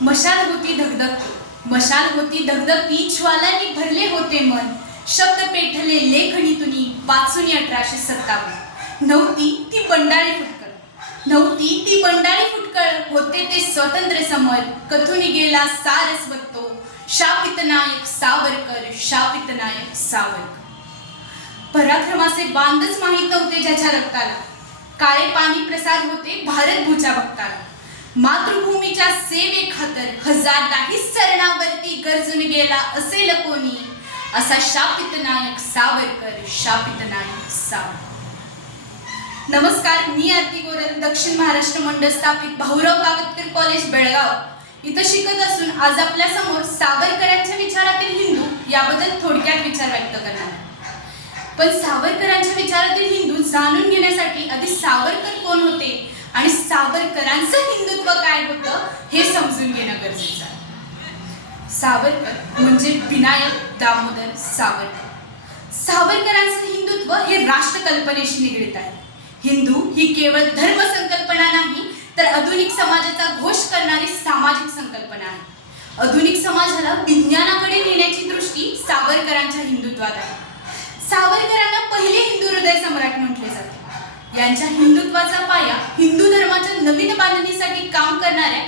मशाल होती धगधगती, मशाल होती धगधगती, ज्वालांनी भरले होते मन. शब्द पेठले लेखणीतुनी, वाचून 1857. नव्हती ती बंडाळी फुटकळ, नव्हती ती बंडाळी फुटकळ, होते ते स्वतंत्र समर. कथून गेला सारस्वत तो, शापित नायक सावरकर, शापित नायक सावरकर. पराक्रमाचे बांधच माहीत नव्हते ज्याच्या रक्ताला, काळे पाणी प्रसाद होते भारत भूच्या भक्ताला. मातृभूमीच्या सेवे खातर हजार नाही सरणावरती गरजून गेला असेल कोणी, असा शापित नायक सावरकर, शापित नायक सावरकर. नमस्कार, मी आरती गोरल, दक्षिण महाराष्ट्र मंडळ स्थापित भाऊराव कावतकर कॉलेज बेळगाव इथं शिकत असून आज आपल्या समोर सावरकरांच्या विचारातील हिंदू याबद्दल थोडक्यात विचार व्यक्त करणार आहे. पण सावरकरांच्या विचारातील हिंदू जाणून घेण्यासाठी आधी सावरकर कोण होते आणि सावरकरांचं हिंदुत्व काय होतं हे समजून घेणं गरजेचं आहे. सावरकर म्हणजे विनायक दामोदर सावरकर. सावरकरांचं हिंदुत्व हे राष्ट्रकल्पनेशी निगडित आहे. हिंदू ही केवळ धर्म संकल्पना नाही, तर आधुनिक समाजाचा घोष करणारी सामाजिक संकल्पना आहे. आधुनिक समाजाला विज्ञानाकडे नेण्याची दृष्टी सावरकरांच्या हिंदुत्वात आहे. सावरकरांना पहिले हिंदू हृदय सम्राट म्हटले जाते. यांच्या हिंदुत्वाचा पाया हिंदू धर्माच्या नवीन बांधणीसाठी काम करणाऱ्या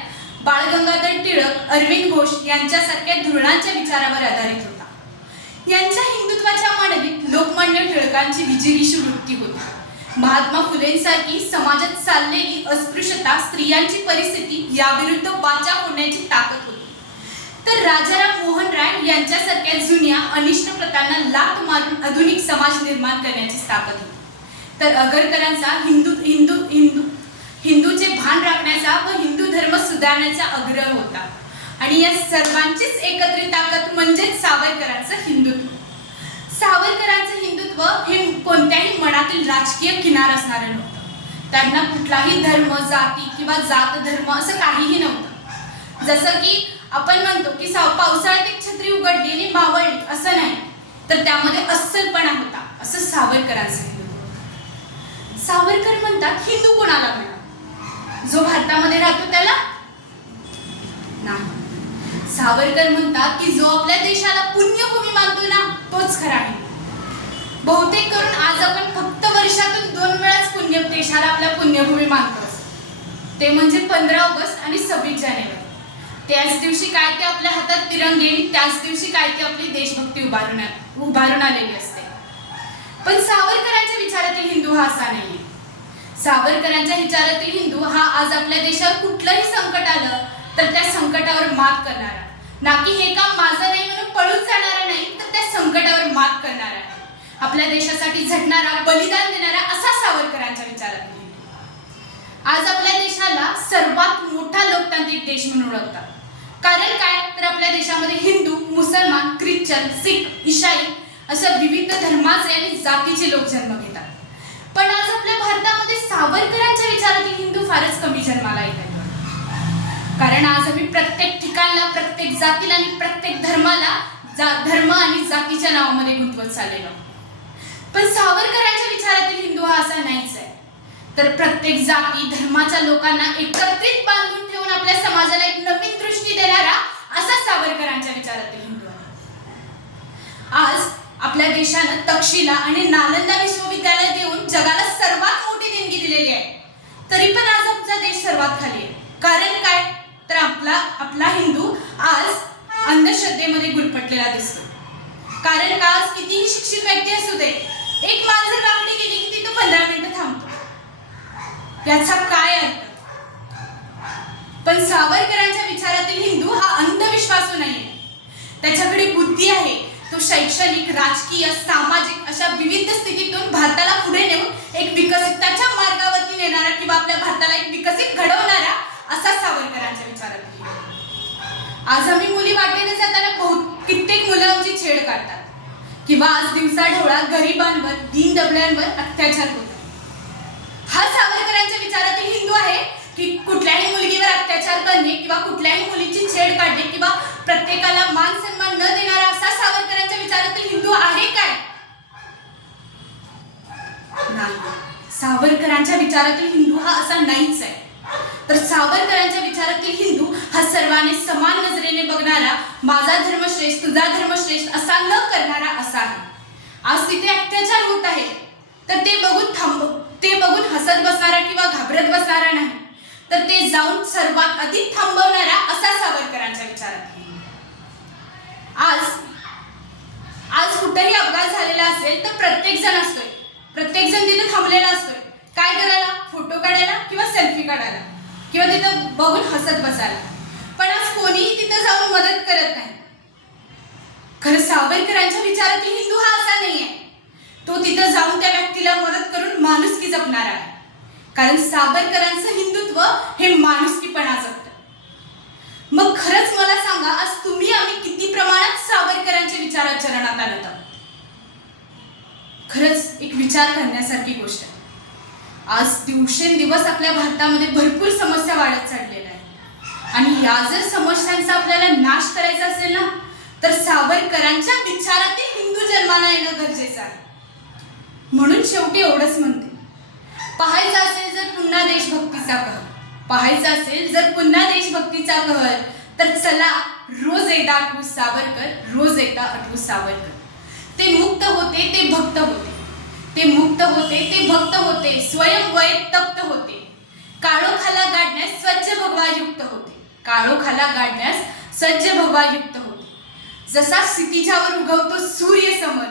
बाळ गंगाधर टिळक, अरविंद घोष यांच्यासारख्या धुरणांच्या विचारावर आधारित होता. यांच्या हिंदुत्वाच्या मांडणीत लोकमान्य टिळकांची विजिगीषू वृत्ती होती. महात्मा फुलेंसारखी समाजात चाललेली अस्पृश्यता, स्त्रियांची परिस्थिती याविरुद्ध वाचा फोडण्याची ताकद होती. तर राजाराम मोहन राय यांच्यासारख्या जुन्या अनिष्ट प्रथांना लाथ मारून आधुनिक समाज निर्माण करण्याची ताकद होती. तर आगरकरांचा हिंदूचे भान राखण्याचा व हिंदू धर्म सुधारण्याचा आग्रह होता. आणि या सर्वांचीच एकत्रित ताकद म्हणजेच सावरकरांचं हिंदुत्व. सावरकरांचं हिंदुत्व हे कोणत्याही मनातील राजकीय किनार असणारं नव्हतं. त्यांना कुठलाही धर्म, जाती किंवा जात धर्म असं काहीही नव्हतं. जसं की आपण म्हणतो की पावसाळ्यात एक छत्री उघडली आणि मावळली असं नाही, तर त्यामध्ये अस्सलपणा होता. असं सावरकरांचं हिंदुत्व. सावरकर म्हणतात हिंदू कोणाला म्हणा, जो भारतामध्ये राहतो त्याला नाही. सावरकर म्हणतात की जो आपल्या देशाला पुण्यभूमी मानतो ना तोच खरा आहे. बहुतेक करून आज आपण फक्त वर्षातून 2 वेळाच देशाला आपल्या पुण्यभूमी मानतो, ते म्हणजे 15 ऑगस्ट आणि 26 जानेवारी. त्याच दिवशी काय ते आपल्या हातात तिरंगे आणि त्याच दिवशी काय ते आपली देशभक्ती उभारून आलेली असते. पण सावरकरांच्या विचारातील हिंदू हा असा नाहीये. सावरकरांच्या विचारातील हिंदू हा आज आपल्या देशावर कुठलंही संकट आलं तर त्या संकटावर मात करणारा, ना की हे काम माझं नाही म्हणून पळून जाणारा नाही, तर त्या संकटावर मात करणारा आहे. आपल्या देशासाठी झटणारा, बलिदान देणारा असा सावरकरांच्या विचारातील हिंदू. आज आपल्या देशाला सर्वात मोठा लोकतांत्रिक देश म्हणून ओळखतात. कारण काय, तर आपल्या देशामध्ये हिंदू, मुसलमान, ख्रिश्चन, सिख, ईसाई असं विविध धर्माचे आणि जातीचे लोक जन्म घेतात. पण आज आपल्या भारतामध्ये सावरकरांच्या विचारातील हिंदू फारच कमी जन्माला येतात. कारण आज आम्ही प्रत्येक ठिकाणला, प्रत्येक जातीला आणि प्रत्येक धर्माला धर्म आणि जातीच्या नावामध्ये गुंतवत चाललेलो. पण सावरकरांच्या विचारातील हिंदू हा असा नाहीच आहे. तर प्रत्येक जाती धर्माच्या लोकांना एकत्रित बांधून ठेवून आपल्या समाजाला एक नवीन दृष्टी देणारा असा सावरकरांच्या विचारातील हिंदू आहे. आज आपल्या देशानं तक्षशिला आणि नालंदा विश्वविद्यालय देऊन जगाला सर्वात मोठी देणगी दिलेली आहे. तरी पण आज आमचा देश सर्वात खाली आहे. कारण काय, तर आपला हिंदू आज अंधश्रद्धेमध्ये गुरफटलेला दिसतो. कारण का, आज कितीही शिक्षित व्यक्ती असू दे, एक माल जर वाकडी गेली की तिथं 15 मिनिटं थांबतो. याचा काय अर्थ? पण सावरकरांच्या विचारातील हिंदू हा अंधविश्वासू नाहीये. त्याच्याकडे बुद्धी आहे. तो शैक्षणिक, राजकीय, सामाजिक अशा विविध स्थितीतून भारताला पुढे नेऊन एक विकसिताच्या मार्गावरती नेणारा किंवा आपल्या भारताला एक विकसित घडवणारा असा सावरकरांच्या विचारातील हिंदू. आज आम्ही मुली वाटेने जाताना कित्येक मुलं आमची छेड काढतात किंवा आज दिवसाढवळा गरिबांवर, दीनदबळ्यांवर अत्याचार होतात. हा सावरकरांच्या विचारातील हिंदू आहे की कुठल्याही मुलगीवर अत्याचार करणे किंवा कुठल्याही मुलीची छेड काढणे किंवा प्रत्येकाला मान सन्मान न देणारा असा सावरकरांच्या विचारातील हिंदू आहे काय? नाही. सावरकरांच्या विचारातील हिंदू हा असा नाहीच आहे. तर सावरकरांच्या विचारातील हिंदू हा सर्वांनी समान नजरेने बघणारा, माझा धर्म श्रेष्ठ तुझा धर्म श्रेष्ठ असा न करणारा असावा. आज तिथे अत्याचार होत आहे तर ते बघून हसत बसणारा किंवा घाबरत बसणारा नाही, तर ते जाऊन सर्वात अधिक थांबवणारा असा सावरकरांच्या विचारात. आज कुठेही अपघात झालेला असेल तर प्रत्येक जण तिथे थांबलेला असतोय. काय करायला? फोटो काढायला किंवा सेल्फी काढायला किंवा तिथं बघून हसत बसायला. पण आज कोणीही तिथं जाऊन मदत करत नाही. खरं सावरकरांच्या विचारातील हिंदू हा असा नाहीये. तो तिथं जाऊन त्या व्यक्तीला मदत करून माणुसकी जपणारा आहे. कारण सावरकरांचं हिंदुत्व हे माणुसकीपणा जपतं. मग खरंच मला सांगा, आज तुम्ही आम्ही किती प्रमाणात सावरकरांच्या विचाराचरणात आणत आहोत? खरंच एक विचार करण्यासारखी गोष्ट आहे. आज दिवसेंदिवस आपल्या भारतामध्ये भरपूर समस्या वाढत चाललेल्या आहेत आणि या जर समस्यांचा आपल्याला नाश करायचा असेल ना, तर सावरकरांच्या विचारातील हिंदू जन्माला येणं गरजेचं आहे. म्हणून शेवटी एवढंच म्हणते, पाहायचं असेल जर पुन्हा देशभक्तीचा कहर, तर चला रोज एकदा आठवू सावरकर. ते मुक्त होते, ते भक्त होते, स्वयं वैतप्त होते, काळोखाला गाडण्यास सज्ज भगवा युक्त होते. जसा क्षितिजावर उगवतो सूर्य समर,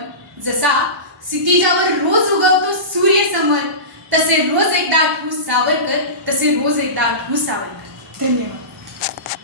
तसे रोज एकदा आठवू सावरकर. धन्यवाद.